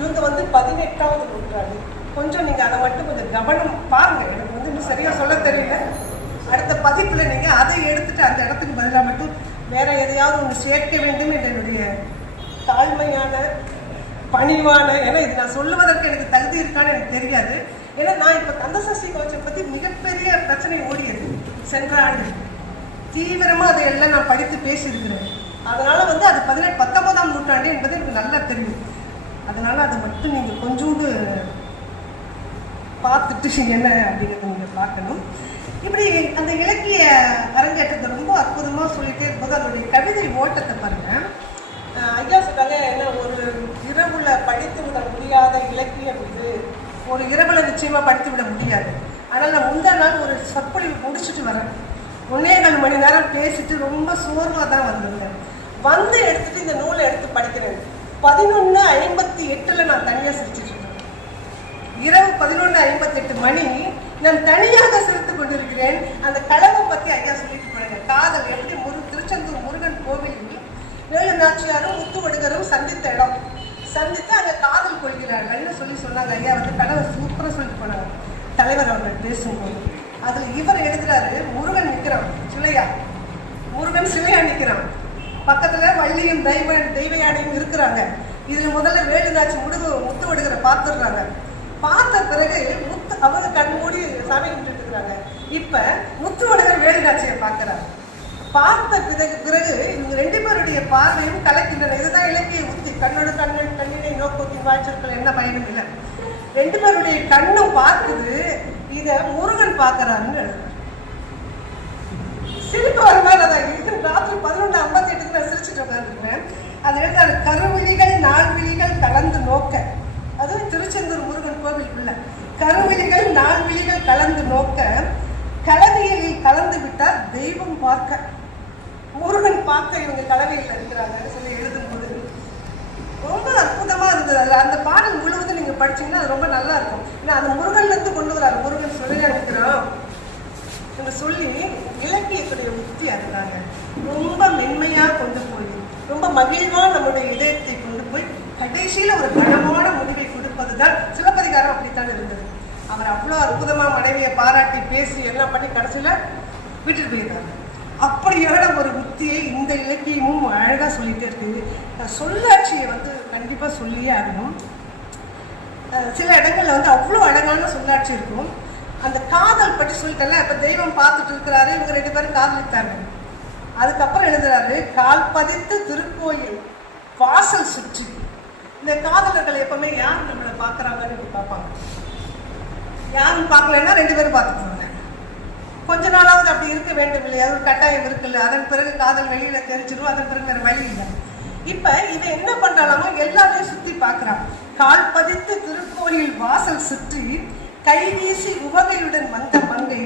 இவங்க வந்து 18ஆவது நூற்றாண்டு. கொஞ்சம் நீங்கள் அதை மட்டும் கொஞ்சம் கவனம் பாருங்க. எனக்கு வந்து இன்னும் சரியா சொல்ல தெரியல. அடுத்த பதிப்புல நீங்க அதை எடுத்துட்டு அந்த இடத்துக்கு பதிலாக மட்டும் வேற எதையாவது ஒன்று சேர்க்க வேண்டும் என்ற என்னுடைய தாழ்மையான பணிவான, ஏன்னா இது நான் சொல்லுவதற்கு எனக்கு தகுதி இருக்கான்னு எனக்கு தெரியாது. ஏன்னா நான் இப்ப கந்த சஷ்டி கவசத்தை பத்தி மிகப்பெரிய பிரச்சனை ஓடியது சென்ற ஆண்டு. தீவிரமா அதையெல்லாம் நான் படித்து பேசியிருக்கிறேன். அதனால வந்து அது 19ஆம் நூற்றாண்டு என்பது எனக்கு நல்லா தெரியும். அதனால அதை மட்டும் நீங்க கொஞ்சோண்டு பார்த்துட்டு என்ன அப்படிங்கிறத நீங்க பார்க்கணும். இப்படி அந்த இலக்கிய அரங்கேற்றத்தை ரொம்ப அற்புதமா சொல்லிட்டே இருக்கும்போது அதனுடைய கவிதை ஓட்டத்தை பாருங்க. ஐயா சொன்னாங்க, என்ன ஒரு இரவுல படித்து விட முடியாத இலக்கியம் இது, ஒரு இரவுல நிச்சயமா படித்து விட முடியாது. ஆனால் நான் முந்தா நாள் ஒரு சொற்பொழிவு முடிச்சுட்டு வரேன். 1.25 மணி நேரம் பேசிட்டு ரொம்ப சோர்வா தான் வந்திருந்தேன். வந்து எடுத்துட்டு இந்த நூலை எடுத்து படிக்கிறேன். 11:58 நான் தனியா சிரிச்சுட்டு இருக்கேன். இரவு 11:58 மணி நான் தனியாக சிரித்துக் கொண்டிருக்கிறேன். அந்த களவை பத்தி ஐயா சொல்லிட்டு போனாங்க. காதல் எப்படி திருச்செந்தூர் முருகன் கோவிலில் வேலு நாச்சியாரும் முத்துவடுகரும் சந்தித்த இடம். சந்தித்து அங்கே காதல் கொள்கிறார்கள் சொல்லி சொன்னாங்க. ஐயா வந்து களவை சூப்பராக சொல்லிட்டு போனாங்க தலைவர் அவர்கள் பேசும்போது. அதில் இவர் எழுதுறாரு, முருகன் நிற்கிறான் சிலையா, முருகன் சிலையா நிற்கிறான். பக்கத்துல வள்ளியும் தெய்வ யானையும் இருக்கிறாங்க. இதுல முதல்ல வேலுநாச்சி முத்துவடுகரை பார்த்துடுறாங்க. பார்த்த பிறகு அவங்க கண் மூடி சாமி கும்பிட்டு இருக்கிறாங்க. இப்ப முத்துவடுகர் வேலுநாச்சியை பார்க்கிறாங்க. பார்த்த பிறகு இவங்க 2 பேருடைய பார்வையும் கலக்கின்றன. இதுதான் இலக்கிய உத்தி. கண்ணோடு கண்ணினை நோக்கத்தின் வாய்ச்சொற்கள் என்ன பயனும் இல்லை. 2 பேருடைய கண்ணும் பார்க்குது. இத முருகன் பார்க்கிறாருன்னு எழுதுறாரு. சிரிப்பு வர மாதிரி அதான் ராத்திரி 11:58 நான் சிரிச்சுட்டு உட்காந்துருக்கேன். அது எழுதாரு, கருவிழிகள் நாள்விழிகள் கலந்து நோக்க. அதுவும் திருச்செந்தூர் முருகன் கோவிலுக்குள்ள கருவிழிகள் நாள்விழிகள் கலந்து நோக்க, கலவையில் கலந்து விட்டார் தெய்வம் பார்க்க. முருகன் பார்க்க இவங்க கலவையில் இருக்கிறாங்கன்னு சொல்லி எழுதும்போது ரொம்ப அற்புதமா இருந்தது. அந்த பாடல் முழுவதும் நீங்க படிச்சீங்கன்னா அது ரொம்ப நல்லா இருக்கும். ஏன்னா அது முருகன்ல இருந்து கொண்டு வராரு. முருகன் சொல்லியா இருக்கிறான் என்று சொல்லி இலக்கியத்துடைய உத்தி அதுதாங்க. ரொம்ப மென்மையா கொண்டு போய் ரொம்ப மகிழ்வா நம்முடைய இதயத்தை கொண்டு போய் கடைசியில ஒரு கனமான முடிவை கொடுப்பதுதான் சிலப்பதிகாரம். அப்படித்தான் இருந்தது. அவர் அவ்வளோ அற்புதமா மனைவியை பாராட்டி பேசி எல்லாம் பண்ணி கடைசியில விட்டுட்டு போயிருந்தாங்க. அப்படியான ஒரு உத்தியை இந்த இலக்கியமும் அழகா சொல்லிட்டே இருக்கு. சொல்லாட்சியை வந்து கண்டிப்பா சொல்லியே ஆகணும். சில இடங்கள்ல வந்து அவ்வளோ அழகான சொல்லாட்சி இருக்கும். அந்த காதல் பற்றி சொல்லிட்டல. இப்ப தெய்வம் பார்த்துட்டு இருக்கிறாரு, இவங்க 2 பேரும் காதலித்தாங்க. அதுக்கப்புறம் எழுதுறாரு, கால் பதித்து திருக்கோயில் வாசல் சுற்றி. இந்த காதலர்கள் எப்பவுமே யார் நம்மளை பார்க்கறாங்கன்னு பார்ப்பாங்க. யாரும் பார்க்கலன்னா 2 பேரும் பார்த்துக்குவாங்க. கொஞ்ச நாளாவது அப்படி இருக்க வேண்டும் இல்லையா, ஒரு கட்டாயம் இருக்குல்ல. அதன் பிறகு காதல் வெளியில தெரிஞ்சிடும். அதன் பிறகு வேற வழி இல்லை. இப்ப இதை என்ன பண்றாலாமோ எல்லாத்தையும் சுத்தி பார்க்கிறான். கால் பதித்து திருக்கோயில் வாசல் சுற்றி கை வீசி உவகையுடன் வந்த மங்கை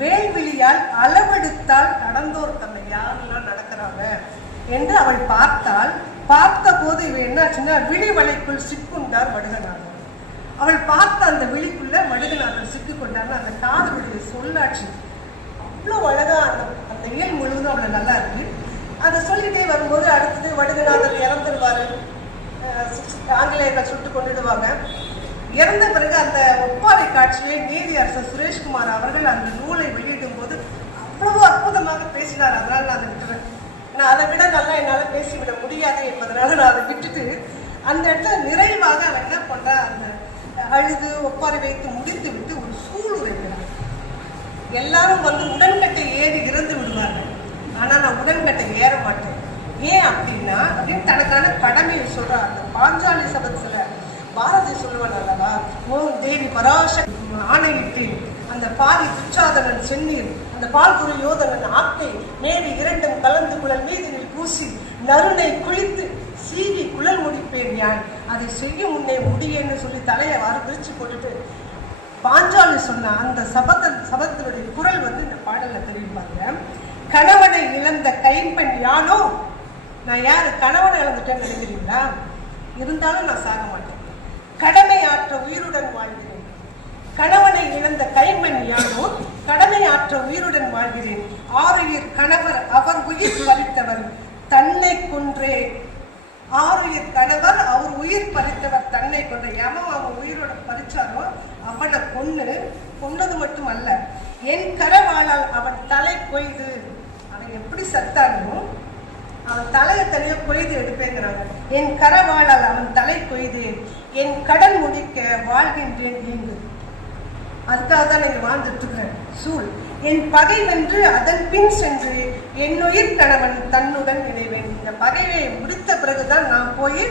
வேல்விழியால் அளவெடுத்தால் நடந்தோர் தன்னை யாரெல்லாம் நடக்கிறாங்க என்று அவள் பார்த்தால், பார்த்த போது இவன் என்னாச்சுன்னா விழி வலைக்குள் சிக்குண்டார் வடுகநாதன். அவள் பார்த்த அந்த விழிக்குள்ள வடுகநாதன் சிக்கு கொண்டார். அந்த காதலுடைய சொல்லாட்சி அவ்வளோ அழகா அந்த இயல் முழுவதும் அவ்வளோ நல்லா இருக்கு. அதை சொல்லிட்டே வரும்போது அடுத்தது வடுகநாதன் இறந்துருவாரு. ஆங்கிலேயர்கள் சுட்டு கொண்டுடுவாங்க. இறந்த பிறகு அந்த ஒப்பாறை காட்சியிலே நீதி அரசர் சுரேஷ்குமார் அவர்கள் அந்த நூலை வெளியிடும் போது அவ்வளவு அற்புதமாக பேசினார். அதனால நான் அதை விட்டுறேன். நான் அதை விட நல்லா என்னால் பேசிவிட முடியாது என்பதனால நான் அதை விட்டுட்டு அந்த இடத்துல நிறைவாக அவன் என்ன பண்றா, அந்த அழுது ஒப்பாறை வைத்து முடித்து விட்டு ஒரு சூளுரைக்கிறார். எல்லாரும் வந்து உடன்கட்டை ஏறி இறந்து விடுவார்கள். ஆனா நான் உடன்கட்டை ஏற மாட்டேன். ஏன் அப்படின்னா அப்படின்னு தனக்கான கடமையை சொல்றார். அந்த பாஞ்சாலி சபத்துல பாரதி சொல்லுவாள் அல்லவா, ஓ தேவி பராசக்தி ஆணையிட்டு அந்த பாரி துச்சாதனன் சென்னீர், அந்த பால் துரியோதனன் ஆக்கை மேவி இரண்டும் கலந்து குழல் மீதினில் பூசி நறுனை குளித்து சீவி குழல் முடிப்பேன் யான், அதை செய்யும் முன்னே முடியேன்னு சொல்லி தலையை வாரி பிரிச்சு போட்டுட்டு பாஞ்சாலி சொன்ன அந்த சபதத்தினுடைய குரல் வந்து இந்த பாடல்ல தெரிவிப்பாங்க. கணவனை இழந்த கைம்பெண் யானோ, நான் யாரு கணவனை இழந்துட்டேன்னு நினைக்கிறீங்களா? இருந்தாலும் நான் சாக மாட்டேன், கடமை ஆற்ற உயிருடன் வாழ்கிறேன். கணவனை இழந்த கைம்பெண் யானோ, கடமை ஆற்ற உயிருடன் வாழ்கிறேன். ஆறுயிர் கணவர் அவர் உயிர் பறித்தவர் தன்னை கொன்றே. ஆறுயிர் கணவர் அவர் உயிர் பறித்தவர் தன்னை கொன்ற. எவன் அவன் உயிரோட பறிச்சாரோ அவனை கொன்னது மட்டுமல்ல, என் கரவாளால் அவன் தலை கொய்து. அவன் எப்படி சத்தானோ அவன் தலையை தனியா கொய்து எடுப்பேங்கிறாங்க. என் கரவாளால் அவன் தலை கொய்து என் கடன் முடிக்க வாழ்கின்றேன் இங்கு. அதுக்காக தான் நீங்க வாழ்ந்துட்டு இருக்கிறேன். சூழ் என் பகை வென்று அதன் பின் சென்று என் உயிர் கணவன் தன்னுடன் இணைவேன். இந்த பகையை முடித்த பிறகுதான் நான் போய்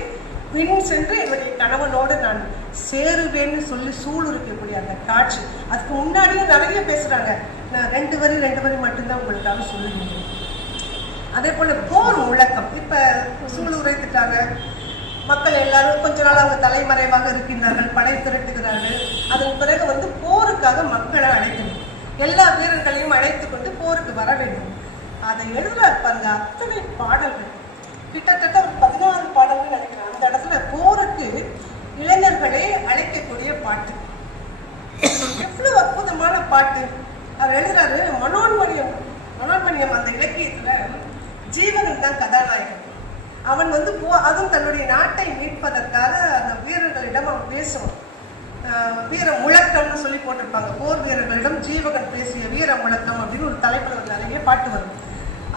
பின் சென்று என்னுடைய கணவனோடு நான் சேருவேன்னு சொல்லி சூழ் இருக்கக்கூடிய அந்த காட்சி. அதுக்கு முன்னாடியும் நிறைய பேசுறாங்க. நான் ரெண்டு வரி மட்டும்தான் உங்களுக்காக சொல்லுகிறேன். அதே போல போர் முழக்கம் இப்ப சூழ் உரைத்துட்டாங்க. மக்கள் எல்லாரும் கொஞ்ச நாள் அவங்க தலைமறைவாக இருக்கின்றார்கள், படை திரட்டுகிறார்கள். அதன் பிறகு வந்து போருக்காக மக்களை அழைக்கணும், எல்லா வீரர்களையும் அழைத்து கொண்டு போருக்கு வர வேண்டும். அதை எழுதுறாரு பாருங்க, அத்தனை பாடல்கள், கிட்டத்தட்ட ஒரு 14 பாடல்கள் நினைக்கிறேன். அந்த இடத்துல போருக்கு இளைஞர்களே அழைக்கக்கூடிய பாட்டு, எவ்வளவு அற்புதமான பாட்டு. அவர் எழுதுறாரு, மனோன்மணியம் அந்த இலக்கியத்துல ஜீவகன் தான் கதாநாயகன். அவன் வந்து அதுவும் தன்னுடைய நாட்டை மீட்பதற்காக அந்த வீரர்களிடம் அவன் பேசுவான். வீர முழக்கம்னு சொல்லி போட்டிருப்பாங்க. போர் வீரர்களிடம் ஜீவகன் பேசிய வீர முழக்கம் அப்படின்னு ஒரு தலைப்புல நிறைய பாட்டு வரும்.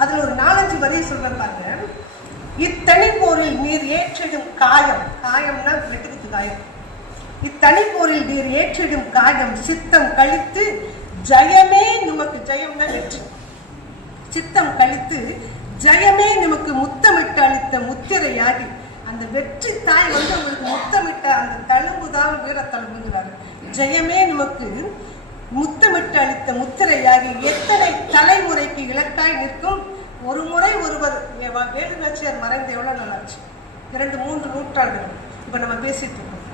அதுல ஒரு 4-5 வரியை சொல்றாங்க. இத்தனி போரில் நீர் ஏற்றிடும் காயம்னா வெட்டுக்கு காயம். இத்தனி போரில் நீர் ஏற்றிடும் காயம் சித்தம் கழித்து ஜயமே நமக்கு, ஜயம்னா வெற்றி, சித்தம் கழித்து ஜயமே நமக்கு முத்தமிட்டு அளித்த முத்திரையாகி. அந்த வெற்றி தாய் வந்து உங்களுக்கு முத்தமிட்ட அந்த தழும்புதான் வீர தழும்புங்கிறாரு. ஜெயமே நமக்கு முத்தமிட்டு அளித்த முத்திரையாகி எத்தனை தலைமுறைக்கு இலக்காய் நிற்கும். ஒரு முறை ஒருவர் வேலு நாச்சியார் மறைந்து எவ்வளவு நல்லாச்சு, 2-3 நூற்றாண்டுகள். இப்ப நம்ம பேசிட்டு இருக்கோம்,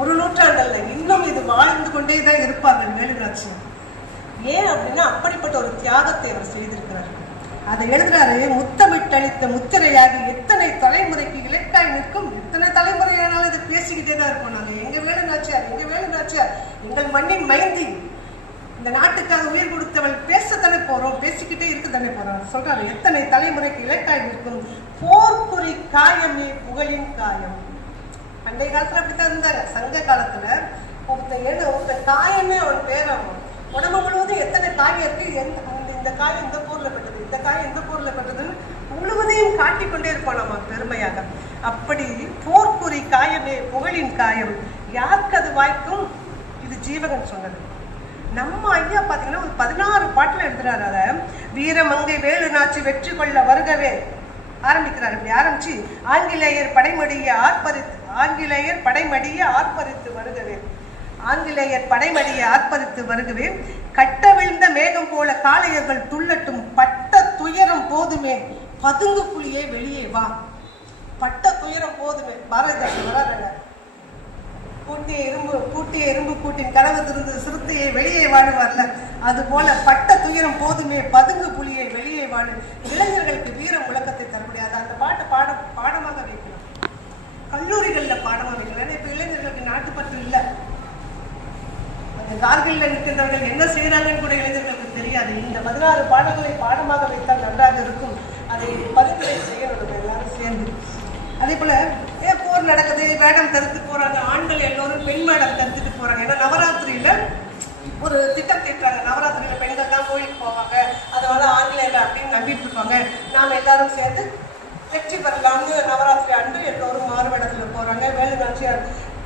ஒரு நூற்றாண்டல்ல, இன்னும் இது வாழ்ந்து கொண்டேதான் இருப்பார்கள் வேலு நாச்சியார். ஏன் அப்படின்னா அப்படிப்பட்ட ஒரு தியாகத்தை அவர் செய்திருக்கிறார்கள். அதை எழுதுறாரு, முத்தமிட்டளித்த முத்திரையாகி எத்தனை தலைமுறைக்கு இலக்காய் நிற்கும். எத்தனை தலைமுறையானாலும் இதை பேசிக்கிட்டே தான் இருப்போம் நாங்க. எங்க வேலு நாச்சியார் எங்கள் மண்ணின் மைந்தி, இந்த நாட்டுக்காக உயிர் கொடுத்தவள், பேசத்தானே போறோம், பேசிக்கிட்டே இருக்குதானே போறோம் சொல்றாரு. எத்தனை தலைமுறைக்கு இலக்காய் நிற்கும் போர்க்குறி காயமே புகழின் காயம். பண்டைய காலத்துல அப்படித்தான் இருந்தாங்க. சங்க காலத்துல ஒருத்தன் காயமே அவன் பேராகும். உடம்பு முழுவதும் எத்தனை காயம் இருக்கு, இந்த காயம் இந்த போர்ல பட்டது, இந்த காயம் இந்த போர்ல பட்டதுன்னு முழுவதையும் காட்டிக்கொண்டே இருப்பான் நம்ம பெருமையாக. அப்படி போர்க்குறி காயமே புகழின் காயம் யாருக்கு அது வாய்க்கும்? இது ஜீவகன் சொன்னது. நம்ம ஐயா பாத்தீங்கன்னா ஒரு 16 பாட்டுல எழுதுறாரு. அத வீரமங்கை வேலு நாச்சி வெற்றி கொள்ள வருகவே ஆரம்பிக்கிறார். இப்படி ஆரம்பிச்சு ஆங்கிலேயர் படைமடிய ஆர்ப்பரித்து வருகவே, ஆங்கிலேயர் படைமடிய ஆர்ப்பரித்து வருகவே, கட்டவிழ்ந்த மேகம் போல காளையர்கள் துள்ளட்டும், பட்ட துயரம் போதுமே பதுங்கு புலியே வெளியே வா. பட்ட துயரம் போதுமே, பாரதிதாசன் வராங்க. பூட்டிய எறும்பு கூட்டின் கனவு திருந்து சிறுத்தையை வெளியே வாழுவார்ல, அது போல பட்ட துயரம் போதுமே பதுங்கு புலியை வெளியே வாழு. இளைஞர்களுக்கு வீர முழக்கத்தை தர முடியாது. அந்த பாட்டை பாடமாக வைக்கலாம், கல்லூரிகள்ல பாடமாக வைக்கலாம். இப்ப இளைஞர்களுக்கு நாட்டுப்பற்று இல்லை. அந்த கார்கில்ல நிற்கின்றவர்கள் என்ன செய்யறாங்கன்னு கூட இளைஞர்களுக்கு தெரியாது. இந்த 16 பாடல்களை பாடமாக வைத்தால் நன்றாக இருக்கும். அதை பரிந்துரை செய்யணும் எல்லாரும் சேர்ந்து. அதே போல போர் நடக்குது, வேடம் தடுத்து போறாங்க. ஆண்கள் எல்லோரும் பெண் வேடம் தடுத்துட்டு போறாங்க. ஏன்னா நவராத்திரியில ஒரு திட்டம் தீட்டுறாங்க. நவராத்திரியில பெண்கள் தான் கோயிலுக்கு போவாங்க, அதனால ஆங்கிலேயர்கள் அப்படின்னு நம்பிட்டு இருப்பாங்க. நாம எல்லாரும் சேர்ந்து வெற்றி பெறலாம்னு நவராத்திரி அன்று எல்லோரும் மாறு வேடத்துல போறாங்க. வேலு நாச்சியார்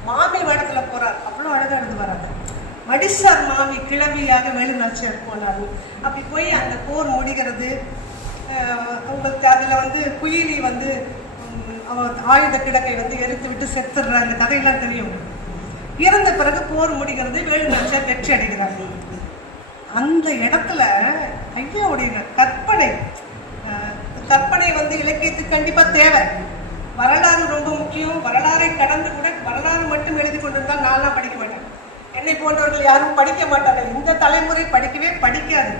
மாமி வேடத்துல போறார். அவ்வளவு அழகா எழுது வராங்க. மடிசார் மாமி கிழவியாக வேலு நாச்சியார் போனாரு. அப்படி போய் அந்த போர் முடிகிறது. உங்களுக்கு அதுல வந்து குயிலி வந்து ஆயுத கிடக்கை வந்து எரித்து விட்டு செத்துடுற அந்த கதையெல்லாம் தெரியும். இறந்த பிறகு போர் முடிகிறது, வேலுநாச்சியார் வெற்றி அடைகிறார்கள். அந்த இடத்துல ஐயாவுடைய கற்பனை இலக்கியத்துக்கு கண்டிப்பா தேவை. வரலாறு ரொம்ப முக்கியம். வரலாறை கடந்து கூட வரலாறு மட்டும் எழுதி கொண்டிருந்தால் நான்லாம் படிக்க மாட்டேன். என்னை போன்றவர்கள் யாரும் படிக்க மாட்டார்கள். இந்த தலைமுறை படிக்கவே படிக்காது.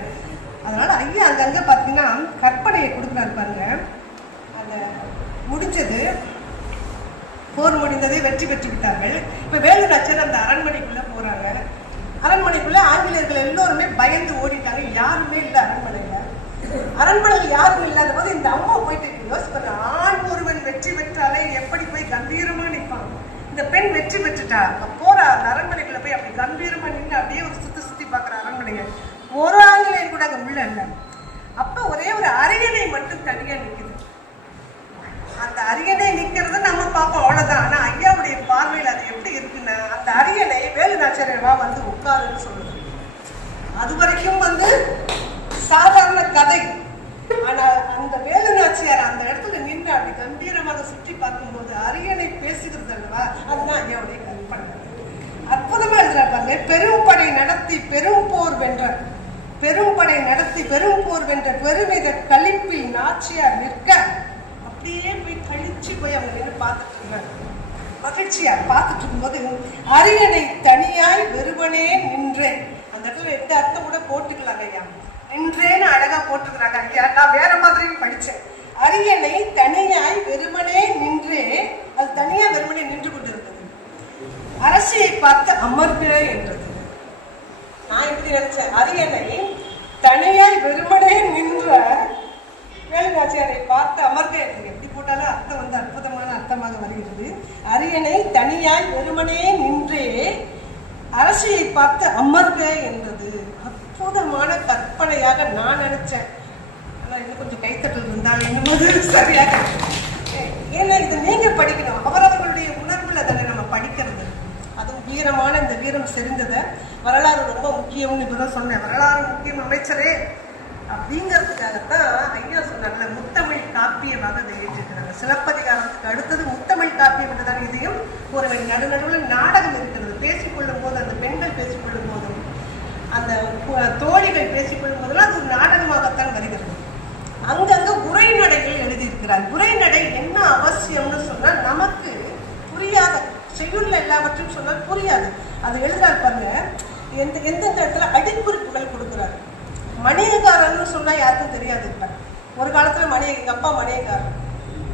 அதனால ஐயா அங்கங்க பார்த்தீங்கன்னா கற்பனையை கொடுக்குறாரு பாருங்க. அந்த முடிஞ்சது, போர் முடிந்ததை வெற்றி பெற்று விட்டார்கள். இப்ப வேலுநாச்சியார் அந்த அரண்மனைக்குள்ள போறாங்க. அரண்மனைக்குள்ள ஆங்கிலேயர்கள் எல்லோருமே பயந்து ஓடிட்டாங்க. யாருமே இல்லை அரண்மனையில. அரண்மனையில் யாரும் இல்லாத போது இந்த அம்மா போயிட்டு யோசிப்பாங்க, ஆண் ஒருவன் வெற்றி பெற்றாலே எப்படி போய் கம்பீரமா நிற்பான். இந்த பெண் வெற்றி பெற்றுட்டா போறா அந்த அரண்மனைக்குள்ள போய் அப்படி கம்பீரமா நின்று அப்படியே ஒரு சுத்தி பாக்குற அரண்மனைங்க. ஒரு ஆங்கிலேயர் கூட அங்க உள்ள இல்லை. அப்ப ஒரே ஒரு அரியணை மட்டும் தனியா நிக்குது. அந்த அரியணை நிக்கிறது நம்ம பார்ப்போம், அவ்வளவுதான். ஆனா ஐயாவுடைய பார்வையில் அது எப்படி இருக்குன்னா, அந்த அரியணை வேலுநாச்சியாரவா உட்காருன்னு சொல்லுது. அது வரைக்கும் சாதாரண கதை. ஆனா அந்த வேலுநாச்சியார் அந்த இடத்துல நின்று அப்படி கம்பீரமாக சுற்றி பார்க்கும்போது அரியணை பேசுகிறது அல்லவா, அதுதான் ஐயாவுடைய கற்பனை. அற்புதமா எழுதுறாங்க. பெரும்படை நடத்தி பெரும் போர் வென்ற பெருமித களிப்பில் நாச்சியார் நிற்க அப்படியே போய் கழிச்சு போய் அவங்க நின்று பார்த்துட்டு இருக்காங்க. மகிழ்ச்சியா பார்த்துட்டு இருக்கும்போது அரியணை தனியாய் வெறுவனே நின்றேன். அந்த இடத்துல எந்த அர்த்தம் கூட போட்டுக்கலாங்க ஐயா. நின்றேன்னு அழகா போட்டுக்கிறாங்க ஐயா. நான் வேற மாதிரியும் படிச்சேன். அரியணை தனியாய் வெறுவனே நின்றே, அது தனியா வெறுமனே நின்று கொண்டு இருந்தது. அரசியை பார்த்து அமர்க என்றது. நான் எப்படி நினைச்சேன், அரியணை தனியாய் வெறுமனே நின்ற வேலுநாச்சியாரை பார்த்து அமர்க என்றது. எப்படி போட்டாலும் அர்த்தம் அற்புதமான அர்த்தமாக வருகிறது. அரியணை தனியாய் வெறுமனே நின்றே அரசியை பார்த்து அமர்க என்றது. அற்புதமான கற்பனையாக நான் நினைச்சேன். ஆனா இன்னும் கொஞ்சம் கைத்தட்டல் இருந்தால் இன்னும் சரியாக. ஏன்னா இது நீங்க படிக்கணும். அவரவர்களுடைய உணர்வுல அதனை நம்ம படிக்கிறது. அதுவும் வீரமான இந்த வீரம் செறிந்ததை வரலாறு ரொம்ப முக்கியம்னு இப்பதான் சொன்னேன். வரலாறு முக்கியம் அமைச்சரே அப்படிங்கிறதுக்காகத்தான் ஐயா சொன்னாங்க முத்தமிழ் காப்பியமாக அதை ஏற்றிருக்கிறாங்க. சிலப்பதிகாரத்துக்கு அடுத்தது முத்தமிழ் காப்பியம் என்றுதான். இதையும் ஒரு நடுநடுவில் நாடகம் இருக்கிறது. பேசிக்கொள்ளும் போது அந்த பெண்கள் பேசிக்கொள்ளும் போதும் அந்த தோழிகள் பேசிக்கொள்ளும் போதெல்லாம் அது ஒரு நாடகமாகத்தான் வருகிறது. அங்கங்க உரைநடைகள் எழுதியிருக்கிறார். உரைநடை என்ன அவசியம்னு சொன்னால் நமக்கு புரியாத செய்யுள்ள எல்லாவற்றையும் சொன்னால் புரியாது. அது எழுதுறாரு பாருங்க. எந்தெந்த இடத்துல அடிக்குறிப்புகள் கொடுக்குறாரு. மணியக்காரன்னு சொன்னா யாருக்கும் தெரியாது. இப்ப ஒரு காலத்துல எங்க அப்பா மணியக்காரர்,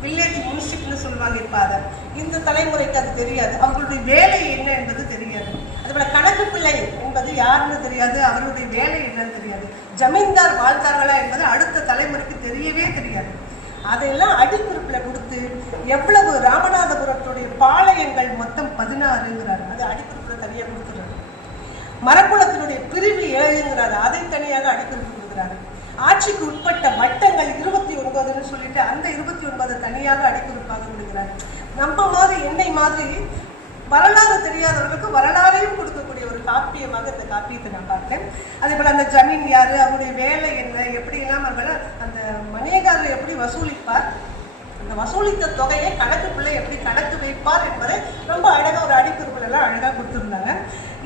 வில்லேஜ் முனிசிப்னு சொல்லுவாங்க. இப்ப அதை இந்த தலைமுறைக்கு அது தெரியாது. அவர்களுடைய வேலை என்ன என்பது தெரியாது. அதுபோல கணக்கு பிள்ளை என்பது யாருன்னு தெரியாது. அவருடைய வேலை என்னன்னு தெரியாது. ஜமீன்தார் வாழ்ந்தார்களா என்பது அடுத்த தலைமுறைக்கு தெரியவே தெரியாது. அதையெல்லாம் அடிக்குறிப்புல கொடுத்து எவ்வளவு ராமநாதபுரத்துடைய பாளையங்கள் மொத்தம் 16ங்கிறாரு. அது அடிக்குறிப்புல தனியாக கொடுத்துறாரு. மரக்குளத்தினுடைய பிரிவு 7ங்கிறாரு. அதை தனியாக அடிக்குறிப்பு கொடுக்குறாரு. ஆட்சிக்கு உட்பட்ட வட்டங்கள் 29ன்னு சொல்லிட்டு அந்த 29 தனியாக அடிக்குறிப்பாக கொடுக்கிறாரு. நம்ம மாதிரி என்னை மாதிரி வரலாறு தெரியாதவர்களுக்கு வரலாறையும் கொடுக்கக்கூடிய ஒரு காப்பியமாக இந்த காப்பியத்தை நான் பார்த்தேன். அதே போல அந்த ஜமீன் யாரு, அவருடைய வேலை என்ன, எப்படி எல்லாம் அந்த மணியக்காரர் எப்படி வசூலிப்பார், அந்த வசூலித்த தொகையை கணக்குக்குள்ளே எப்படி கணக்கு வைப்பார் என்பதை ரொம்ப அழகா ஒரு அடிக்குறிப்புல எல்லாம் அழகா கொடுத்துருந்தாங்க.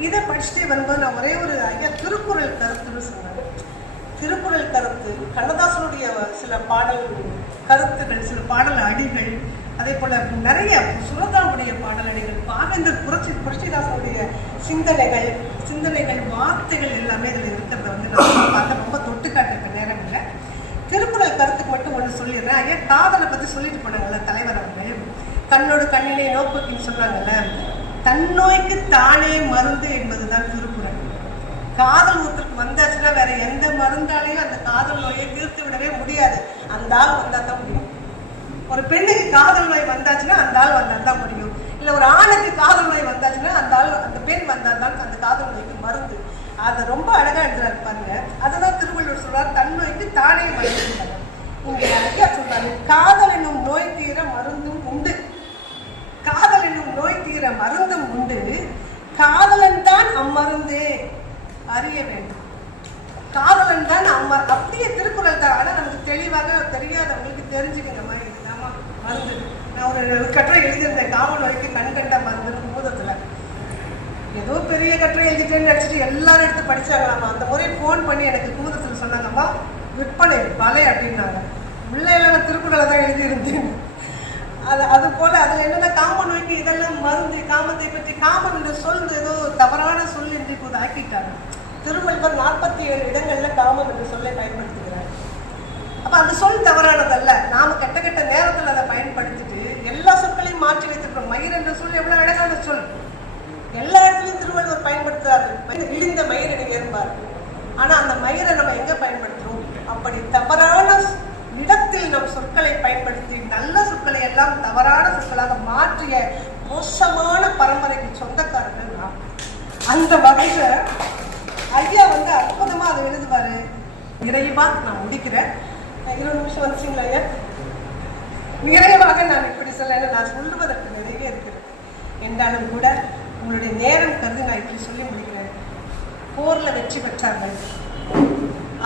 இதை படிச்சுட்டே வரும்போது நான் ஒரே ஒரு ஐயா திருக்குறள் கருத்துன்னு சொன்னாங்க. திருக்குறள் கருத்து, கண்ணதாசனுடைய சில பாடல் கருத்துகள், சில பாடல் அடிகள், அதே போல நிறைய சுரதாவுடைய பாடல் அடிகள், பாவேந்தர் புரட்சிதாசனுடைய சிந்தனைகள் வார்த்தைகள் எல்லாமே இதில் இருக்கிறத நான் பார்த்த ரொம்ப தொட்டு காட்டுற நேரம் இல்லை. திருக்குறள் கருத்துக்கு மட்டும் ஒன்று சொல்லிடுறேன். ஐயா காதலை பற்றி சொல்லிட்டு போனாங்கல்ல தலைவர் அவர்கள், கண்ணோடு கண்ணிலே நோக்கோக்கின்னு சொன்னாங்கல்ல, தன்னோய்க்கு தானே மருந்து என்பதுதான் திருக்குறள். காதல் ஒருத்தருக்கு வந்தாச்சுன்னா வேற எந்த மருந்தாலையும் அந்த காதல் நோயை தீர்த்து விடவே முடியாது. அந்த ஆள் வந்தா தான் முடியும். ஒரு பெண்ணுக்கு காதல் நோய் வந்தாச்சுன்னா அந்த ஆள் வந்தா தான் முடியும். இல்லை ஒரு ஆணுக்கு காதல் நோய் வந்தாச்சுன்னா அந்த பெண் வந்தால் தான் அந்த காதல் நோய்க்கு மருந்து. அதை ரொம்ப அழகா எழுதுறாரு பாருங்க. அதுதான் திருவள்ளுவர் சொல்றாரு, தன்னோய்க்கு தானே மருந்து. இங்க ஐயா சொல்றாரு, காதல் என்னும் நோய் தீர மருந்தும் உண்டு. காதல் என்னும் நோய் தீர மருந்தும் உண்டு. காதலன் தான் அம்மருந்தே அறிய வேண்டும். காதலன் தான் அம்மா. அப்படியே திருக்குறள் தான். ஆனா நமக்கு தெளிவாக தெரியாதவங்களுக்கு தெரிஞ்சுக்கிற மாதிரி மருந்து. நான் ஒரு கட்டுரை எழுதியிருந்தேன், காவல் வரைக்கும் கண் கண்ட மருந்து பூதத்துல. கட்டுரை எழுதிட்டேன்னு நினச்சிட்டு எல்லாரும் எடுத்து படிச்சாங்களாமா. அந்த முறை ஃபோன் பண்ணி எனக்கு குமுதத்தில் சொன்னாங்கம்மா விற்பனை வலை அப்படின்னாங்க. பிள்ளைலாம் திருக்குறளை தான் எழுதியிருந்தேன். அது போல அதில் என்னென்ன காமன் வைக்க இதெல்லாம் மருந்து காமத்தை பற்றி காமன் என்று சொல் ஏதோ தவறான சொல் என்று இப்போது ஆக்கிட்டாங்க. திருவள்ளுவர் 47 இடங்கள்ல காமன் என்று சொல்லை பயன்படுத்துகிறார். அப்ப அந்த சொல் தவறானதல்ல. நாம கெட்ட கெட்ட நேரத்தில் அதை பயன்படுத்திட்டு எல்லா சொற்களையும் மாற்றி வைத்திருக்கோம். மயிர் என்ற சொல் எவ்வளவு அழகான சொல், எல்லா இடத்துலையும் திருவள்ளுவர் பயன்படுத்துறாரு. இழிந்த மயிர் என்பார். ஆனா அந்த மயிரை நம்ம எங்க பயன்படுத்துறோம்? அப்படி தவறான இடத்தில் நம் சொற்களை பயன்படுத்தி நல்ல சொற்களை எல்லாம் தவறான சொற்களாக மாற்றிய மோசமான பரம்பரைக்கு சொந்தக்காரர்கள் நாம். அந்த வகையில ஐயா அற்புதமா அதை எழுதுவாரு. நிறைவா நான் முடிக்கிறேன். 20 நிமிஷம் வந்துச்சுங்களா ஐயா? நிறைவாக நான் இப்படி சொல்ல, நான் சொல்லுவதற்கு நிறைய இருக்கிறது என்றாலும் கூட உங்களுடைய நேரம் கருதி நான் இப்படி சொல்லி முடிக்கிறேன். போர்ல வெற்றி பெற்றார்கள்.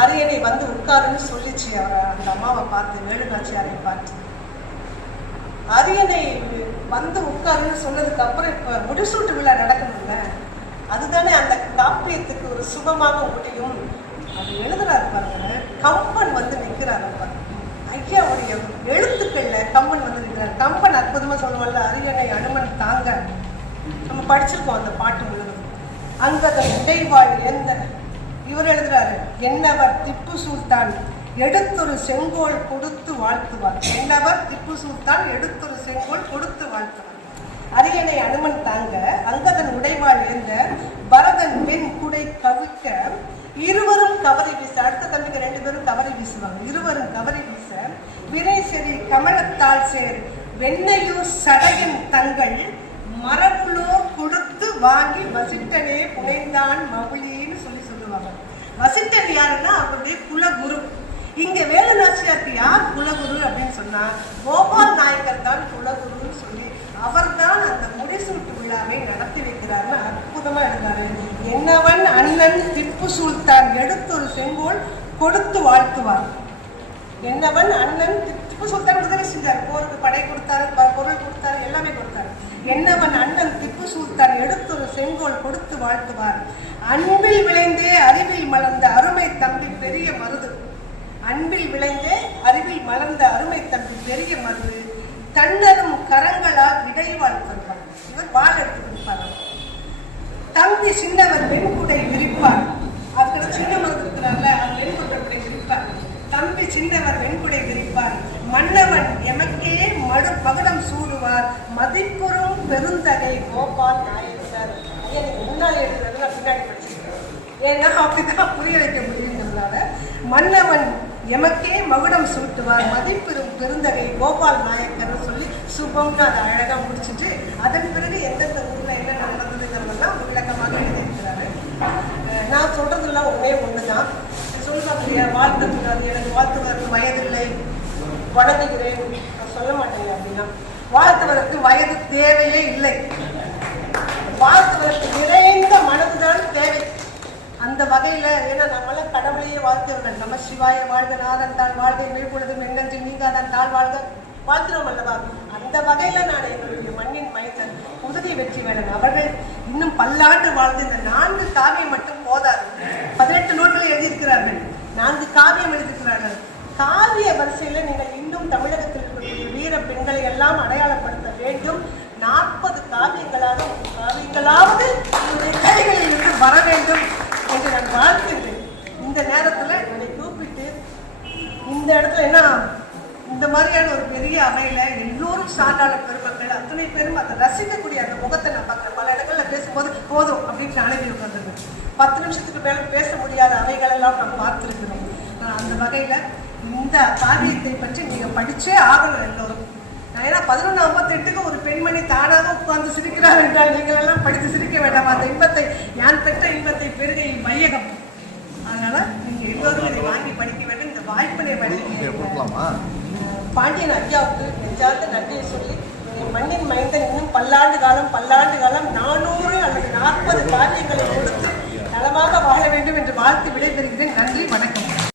அரியணை உட்காருன்னு சொல்லிச்சு. அவரை அந்த அம்மாவை பார்த்து, வேலுநாச்சியாரை பார்த்து அரியணை உட்காருன்னு சொன்னதுக்கு அப்புறம் இப்ப முடிசூட்டு விழா நடக்கணும்ல, அதுதானே அந்த காப்பியத்துக்கு ஒரு சுபமாக முடியும். அது எழுதுறாரு பாருங்க. கம்பன் நிற்கிறார். ஐயாவுடைய எழுத்துக்கள்ல கம்பன் நிற்கிறார். கம்பன் அற்புதமா சொல்லுவாங்கல்ல, அரியணை அனுமன் தாங்க. நம்ம படிச்சிருக்கோம் அந்த பாட்டு முழுவதும். அங்கத உடைவாள் எந்த இவர் எழுதுறாரு. என்னவர் திப்பு சுல்தான் எடுத்தொரு செங்கோல் கொடுத்து வாழ்த்துவார். என்னவர் திப்பு சுல்தான் எடுத்தொரு செங்கோல் கொடுத்து வாழ்த்துவார். அரியணை அனுமன் தாங்க அங்கதன் உடைவாள் என்ற பரதன் வெண் குடை கவிக்க இருவரும் கவரி வீச. அடுத்த தம்பிக்கு 2 பேரும் கவரி வீசுவாங்க. இருவரும் கவரி வீச விரை செறி கமலத்தால் சேர் வெண்ணையூர் சடையின் தங்கள் மரபுலோ கொடுத்து வாங்கி வசிட்டனே புனைந்தான் மவுளின்னு சொல்லுவாங்க. வசிட்டன் யாருன்னா அவருடைய குலகுரு. இங்க வேலுநாச்சியாருக்கு யார் குலகுரு அப்படின்னு சொன்னா கோபால் நாயக்கர் தான் குலகுருன்னு சொல்லி அவர் தான் அந்த முடிசூட்டு விழாவை நடத்தி வைக்கிறாருன்னு அற்புதமா இருந்தாரு. என்னவன் அண்ணன் திப்பு சுல்தான் எடுத்தொரு செங்கோல் கொடுத்து வாழ்த்துவார். என்னவன் அண்ணன் திப்பு சுல்தான் விடுதலை செஞ்சார். போருக்கு படை கொடுத்தாரு, பொருள் கொடுத்தாரு, எல்லாமே கொடுத்தாரு. என்னவன் அண்ணன் திப்பு சுல்தான் எடுத்தொரு செங்கோல் கொடுத்து வாழ்த்துவார். அன்பில் விளைந்தே அறிவில் மலர்ந்த அருமை தம்பி பெரிய மருது. அன்பில் விளைந்தே அறிவில் மலர்ந்த அருமை தம்பி பெரிய மருது தன்னரும் கரங்களால் இடைவாள் தருவார். இவர் வாள் எடுத்து கொடுப்பார். தம்பி சின்னவர் வெண்குடை விரிப்பார். அதுக்கு சின்ன மருது இருக்கிறார்ல, அவர் வெண்குடை விரிப்பார். தம்பி சின்னவர் வெண்குடை விரிப்பார். மன்னவன் எமக்கே மகுடம் சூடுவார். மதிப்புறும் பெருந்தகை கோபால் நாயக்கர். முன்னாள் எழுதுறது நான் பின்னாடி படிச்சிருக்கேன். ஏன்னா அப்படிதான் புரிய வைக்க முடியும் நம்மளால. மன்னவன் எமக்கே மகுடம் சூட்டுவார். மதிப்பெரும் பெருந்தகை கோபால் நாயக்கர் சொல்லி சுபம்னு அதை அழகா முடிச்சுட்டு அதன் பிறகு எந்தெந்த ஊர்ல என்ன நடந்ததுங்கிறதெல்லாம் விளக்கமாக எழுதியிருக்கிறாரு. நான் சொல்றதுலாம் ஒண்ணுதான். சொல்லுவாங்க வாழ்த்துக்கிறாரு, எனக்கு வாழ்த்துவதற்கு வயதில்லை, வணங்குகிறேன். நான் சொல்ல மாட்டேங்க அப்படின்னா. வாழ்த்துவதற்கு வயது தேவையே இல்லை. வாழ்த்துவதற்கு நிறைந்த மனதுதான் தேவை. அந்த வகையில ஏன்னா நம்மளாம் கடவுளையே வாழ்த்துவர்கள். நம்ம சிவாய வாழ்க, நாதன் தாழ் வாழ்க, மேற்பொழுதும் எண்ணன்றி நீங்காதான் தாழ் வாழ்க வாழ்த்துறோம் அல்லவா? அந்த வகையில நான் எங்களுடைய மண்ணின் மைந்தன் புதுகை வெற்றிவேலன் அவர்கள் இன்னும் பல்லாண்டு வாழ்ந்து இந்த 4 காவியம் மட்டும் போதாது. 18 நூல்களை எழுதியிருக்கிறார்கள். 4 காவியம் எழுதியிருக்கிறார்கள். காவிய வரிசையில நீங்கள் இன்னும் தமிழகத்தில் இருக்கக்கூடிய வீர பெண்களை எல்லாம் அடையாளப்படுத்த வேண்டும். 40 காவியங்களாவது கைகளில் இருந்து வர வேண்டும் என்று நான் வாழ்த்துகிறேன். இந்த நேரத்துல என்னை கூப்பிட்டு இந்த இடத்துல என்ன இந்த மாதிரியான ஒரு பெரிய அவையில எல்லோரும் சான்றாளர் பெருமக்கள் அத்தனை பேரும் அதை ரசிக்கக்கூடிய அந்த முகத்தை நான் பார்க்கிறேன். பல இடங்கள்ல பேசும்போது போதும் அப்படின்னு அனுப்பி உட்கார்ந்து 10 நிமிஷத்துக்கு மேல பேச முடியாத அவைகள் எல்லாம் நான் பார்த்திருக்கிறோம். அந்த வகையில இந்த காவியத்தை பற்றி நீங்க படிச்சே ஆகணும் எல்லோரும். ஏன்னா 11:58 ஒரு பெண்மணி தானாக உட்கார்ந்து சிரிக்கிறார் என்றால் நீங்கள் எல்லாம் படித்து சிரிக்க வேண்டாம். அந்த இன்பத்தை யான் பெற்ற இன்பத்தை பெருகை மையகம். அதனால நீங்க எல்லோரும் இதை வாங்கி படிக்க வேண்டும். இந்த வாய்ப்பினை பாண்டியன் ஐயாவுக்கு நெஞ்சார்ந்த நன்றியை சொல்லி மண்ணின் மைந்தன் இன்னும் பல்லாண்டு காலம் 400 அல்லது 40 காரியங்களை கொடுத்து நலமாக வாழ வேண்டும் என்று வாழ்த்து விடைபெறுகிறேன். நன்றி, வணக்கம்.